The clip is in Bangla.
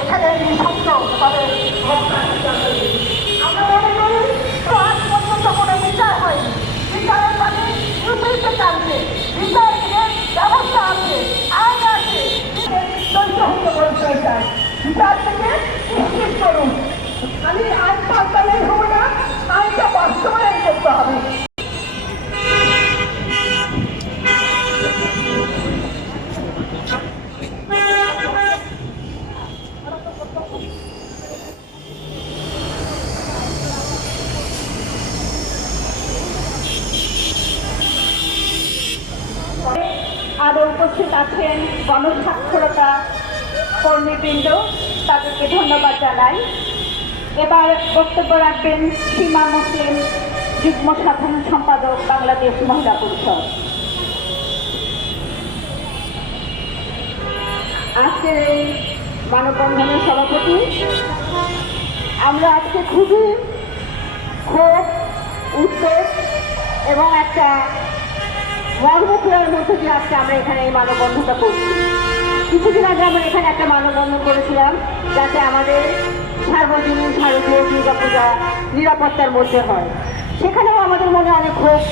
এখানে নিঃশব্দ তাদের আমরা মনে করি আজ পর্যন্ত কোনো বিচার হয়নি। বিচারের মানে ইউপিতে টানছে, বিচারের ব্যবস্থা আছে, আইন আছে, পরিচয় চাই। বিচার থেকে নিশ্চিত করুন। আমি আইন পাল্টালেই হবে না, আইনটা বাস্তবায়ন করতে হবে। আরো উপস্থিত আছেন গণস্বাক্ষরতা কর্মীবৃন্দ, তাদেরকে ধন্যবাদ জানাই। এবার বক্তব্য রাখবেন সীমা মুসলিম, যুগ্ম সাধারণ সম্পাদক, বাংলাদেশ মহিলা পরিষদ। আজকের এই মানববন্ধনের সভাপতি, আমরা আজকে খুবই ক্ষোভ, উদ্বেগ এবং একটা মর্মপীড়ার মধ্যে দিয়ে আজকে আমরা এখানে এই মানববন্ধনটা করছি। কিছুদিন আগে আমরা এখানে একটা মানববন্ধন করেছিলাম যাতে আমাদের সার্বজনীন শারদীয় দুর্গাপূজা নিরাপত্তার মধ্যে হয়। সেখানেও আমাদের মনে অনেক ক্ষোভ